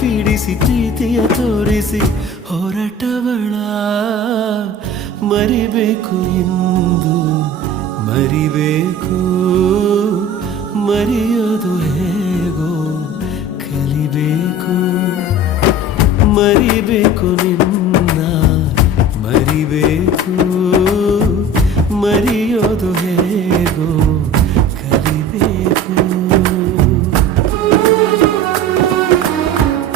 ಪೀಡಿಸಿ ಪ್ರೀತಿಯ ತೋರಿಸಿ ಹೊರಟವಳ ಮರಿಬೇಕು ಇಂದು ಮರಿಬೇಕು ಮರೆಯೋದು ಹೇಗೋ ಕಲಿಬೇಕು ಮರಿಬೇಕು